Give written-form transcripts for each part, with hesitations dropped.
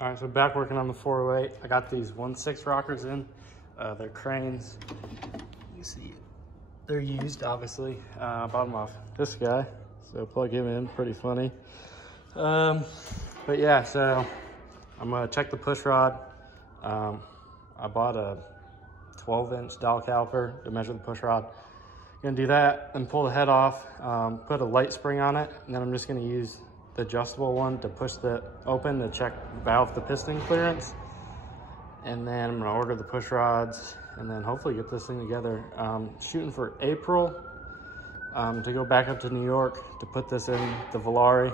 All right, so back working on the 408. I got these 1.6 rockers in. They're cranes. You see, they're used, obviously. I bought them off this guy, so plug him in, pretty funny. But yeah, so I'm gonna check the push rod. I bought a 12-inch dowel caliper to measure the push rod. Gonna do that and pull the head off, put a light spring on it, and then I'm just gonna use the adjustable one to push the open to check valve to piston clearance. And then I'm gonna order the push rods and then hopefully get this thing together. Shooting for April to go back up to New York to put this in the Volare.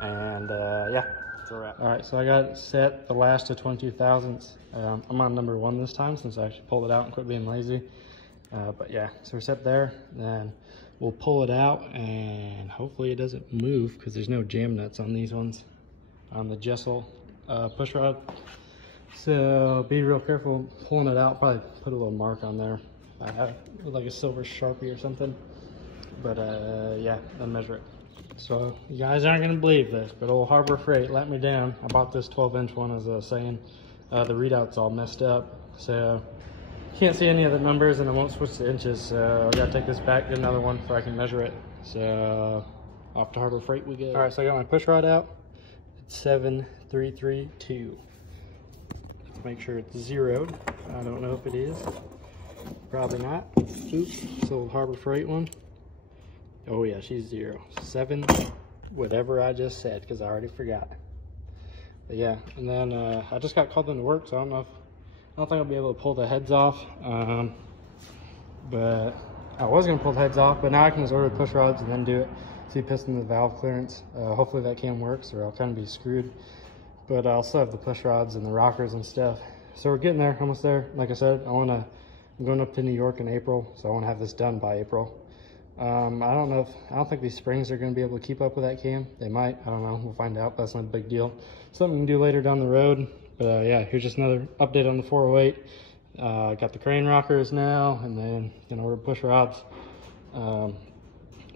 And yeah, that's where we're at. All right, so I got it set the last to 22 thousandths. I'm on number 1 this time since I actually pulled it out and quit being lazy. But yeah, so we're set there. Then we'll pull it out and hopefully it doesn't move because there's no jam nuts on these ones, on the Jessel push rod. So be real careful pulling it out. Probably put a little mark on there. I have like a silver Sharpie or something. But yeah, then measure it. So you guys aren't gonna believe this, but old Harbor Freight let me down. I bought this 12-inch one, as I was saying. The readout's all messed up, so can't see any of the numbers and I won't switch to inches, so I gotta take this back, get another one so I can measure it. So off to Harbor Freight we go. All right, so I got my push rod out. It's 7332. Let's make sure it's zeroed. I don't know if it is. Probably not. Oops, this old Harbor Freight one. Oh yeah, she's 0. 7, whatever I just said, because I already forgot. But yeah, and then I just got called into work, so I don't think I'll be able to pull the heads off. But I was gonna pull the heads off, but now I can just order the push rods and then do it. See piston the valve clearance. Hopefully that can work, or I'll kind of be screwed. But I'll still have the push rods and the rockers and stuff. So we're getting there, almost there. Like I said, I'm going up to New York in April, so I want to have this done by April. I don't think these springs are going to be able to keep up with that cam. They might, I don't know, we'll find out. That's not a big deal. Something we can do later down the road. But yeah, here's just another update on the 408. Got the crane rockers now, and then gonna order push rods. But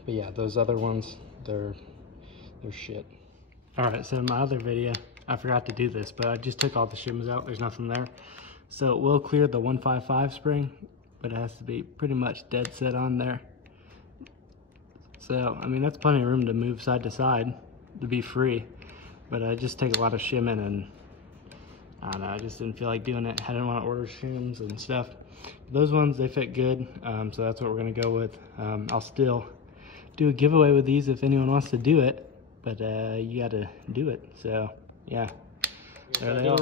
yeah, those other ones, they're shit. All right, so in my other video, I forgot to do this, but I just took all the shims out. There's nothing there. So it will clear the 155 spring, but it has to be pretty much dead set on there. So, I mean, that's plenty of room to move side to side to be free, but I just take a lot of shimming and I don't know, I just didn't feel like doing it. I didn't want to order shims and stuff. Those ones, they fit good, so that's what we're going to go with. I'll still do a giveaway with these if anyone wants to do it, but you got to do it, so yeah. There they are.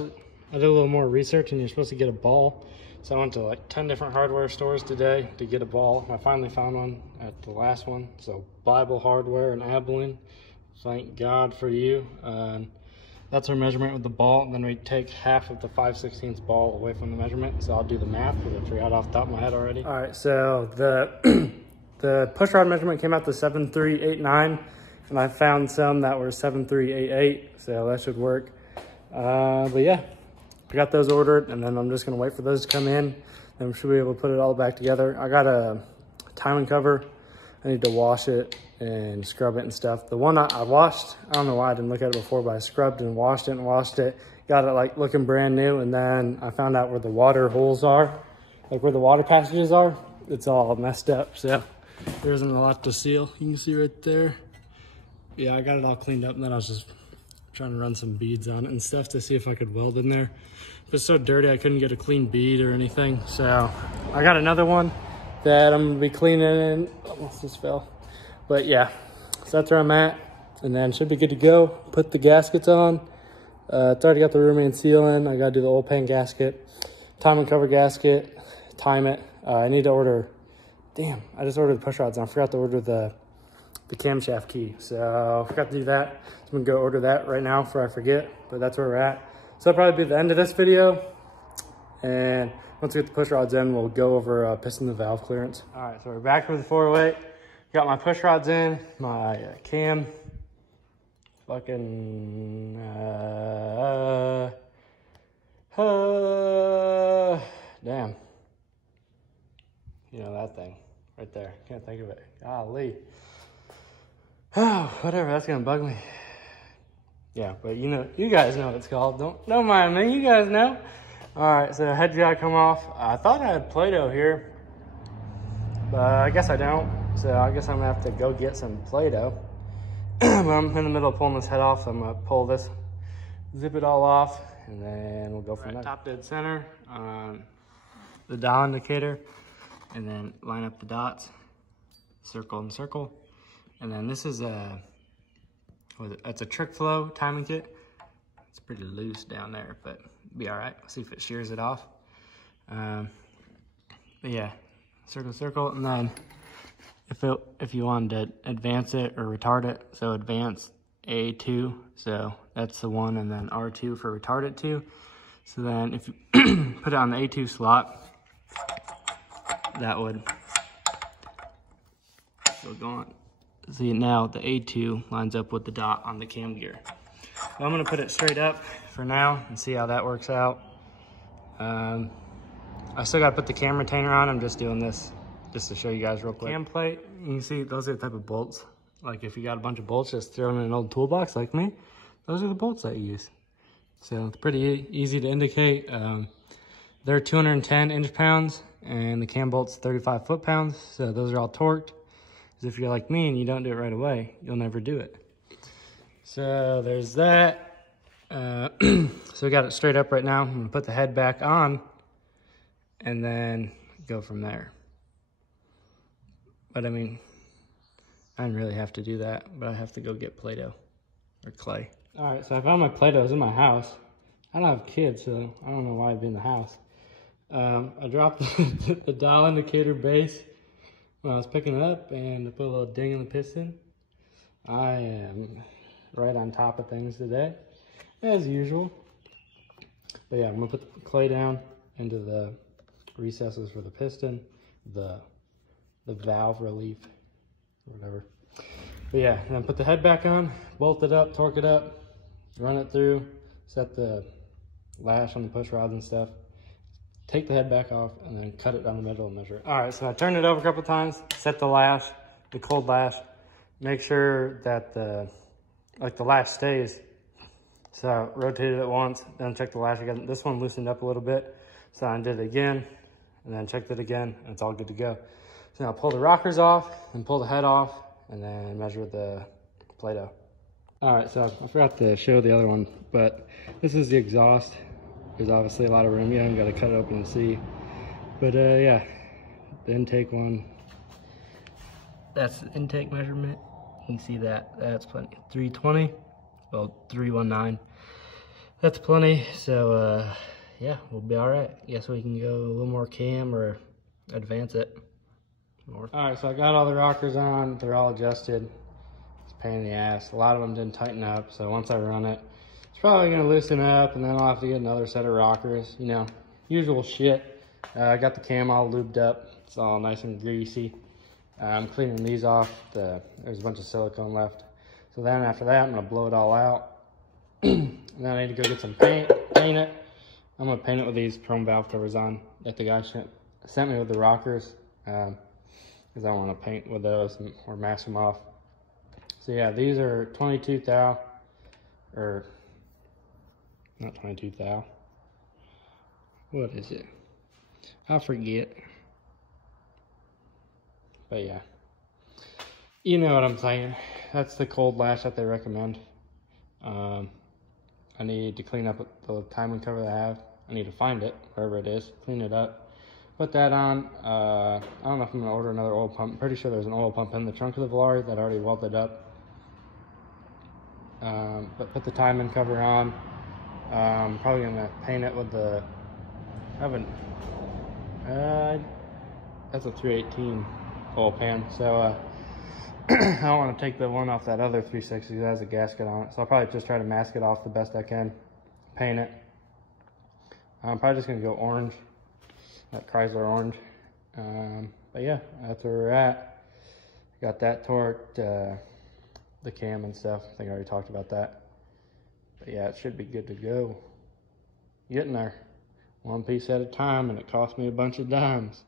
I did a little more research, and you're supposed to get a ball. So I went to like 10 different hardware stores today to get a ball. I finally found one at the last one. So Bible Hardware in Abilene. Thank God for you. That's our measurement with the ball. And then we take half of the 5/16 ball away from the measurement. So I'll do the math because I forgot off the top of my head already. All right, so the the push rod measurement came out to 7389, and I found some that were 7388. So that should work. But yeah. I got those ordered, and then I'm just gonna wait for those to come in. Then we should be able to put it all back together. I got a timing cover. I need to wash it and scrub it and stuff. The one I washed, I don't know why I didn't look at it before, but I scrubbed and washed it. Got it like looking brand new, and then I found out where the water holes are, like where the water passages are. It's all messed up, so there isn't a lot to seal. You can see right there. Yeah, I got it all cleaned up, and then I was just trying to run some beads on it and stuff to see if I could weld in there. It was so dirty I couldn't get a clean bead or anything. So I got another one that I'm gonna be cleaning and almost just fell. But yeah, so that's where I'm at. And then should be good to go. Put the gaskets on. It's already got the rear main seal in. I gotta do the oil pan gasket, time and cover gasket, time it. I need to order, damn, I just ordered the push rods and I forgot to order the camshaft key. So I forgot to do that. So I'm gonna go order that right now before I forget, but that's where we're at. So that'll probably be the end of this video. And once we get the push rods in, we'll go over piston and valve clearance. All right, so we're back with the 408. Got my push rods in, my cam. Fucking, damn. You know that thing right there. Can't think of it. Golly. Oh, whatever, that's gonna bug me. Yeah, but you guys know what it's called. Don't mind me, you guys know. All right, so head got come off. I thought I had Play-Doh here, but I guess I don't. So I guess I'm gonna have to go get some Play-Doh. I'm in the middle of pulling this head off, so I'm gonna pull this, zip it all off, and then we'll go from there. Top dead center on the dial indicator, and then line up the dots, circle and circle. And then this is it's a trick flow timing kit. It's pretty loose down there, but be all right. See if it shears it off. But yeah, circle, circle, and then if you wanted to advance it or retard it, so advance A2, so that's the one, and then R2 for retard it 2. So then if you put it on the A2 slot, that would still go on. See, now the A2 lines up with the dot on the cam gear. So I'm gonna put it straight up for now and see how that works out. I still gotta put the cam retainer on. I'm just doing this just to show you guys real quick. Cam plate, you can see those are the type of bolts. Like if you got a bunch of bolts just thrown in an old toolbox like me, those are the bolts I use. So it's pretty easy to indicate. They're 210 inch-pounds and the cam bolt's 35 foot-pounds. So those are all torqued. Because if you're like me and you don't do it right away, you'll never do it. So there's that. So we got it straight up right now. I'm gonna put the head back on and then go from there. But I mean, I didn't really have to do that, but I have to go get Play-Doh or clay. All right, so I found my Play-Dohs in my house. I don't have kids, so I don't know why I'd be in the house. I dropped the dial indicator base when I was picking it up, and I put a little ding in the piston. I am right on top of things today, as usual. But yeah, I'm gonna put the clay down into the recesses for the piston, the valve relief, or whatever. But yeah, then put the head back on, bolt it up, torque it up, run it through, set the lash on the push rods and stuff, take the head back off, and then cut it down the middle and measure it. All right, so I turned it over a couple times, set the lash, the cold lash, make sure that the lash stays. So I rotated it once, then checked the lash again. This one loosened up a little bit, so I did it again, and then checked it again, and it's all good to go. So now pull the rockers off, and pull the head off, and then measure the Play-Doh. All right, so I forgot to show the other one, but this is the exhaust. There's obviously a lot of room. You haven't got to cut it open and see. But yeah, the intake one, that's the intake measurement. You can see that, that's plenty. 320, well, 319. That's plenty, so yeah, we'll be all right. Guess we can go a little more cam or advance it more. All right, so I got all the rockers on. They're all adjusted. It's a pain in the ass. A lot of them didn't tighten up, so once I run it, it's probably gonna loosen up, and then I'll have to get another set of rockers, you know, usual shit. I got the cam all lubed up. It's all nice and greasy. I'm cleaning these off. There's a bunch of silicone left. So then after that, I'm gonna blow it all out. And then I need to go get some paint it. I'm gonna paint it with these chrome valve covers on that the guy sent me with the rockers, because I want to paint with those or mask them off. So yeah, these are 22 thou, or not 22 thou. What is it? I forget. But yeah, you know what I'm saying. That's the cold lash that they recommend. I need to clean up the timing cover that I have. I need to find it, wherever it is, clean it up, put that on. I don't know if I'm gonna order another oil pump. I'm pretty sure there's an oil pump in the trunk of the Velar that I already welded up. But put the timing cover on. I'm probably gonna paint it with the, that's a 318 oil pan. So I don't want to take the one off that other 360 that has a gasket on it. So I'll probably just try to mask it off the best I can, paint it. I'm probably just gonna go orange, that Chrysler orange. But yeah, that's where we're at. Got that torqued, the cam and stuff. I think I already talked about that. But yeah, it should be good to go. Getting there, one piece at a time, and it cost me a bunch of dimes.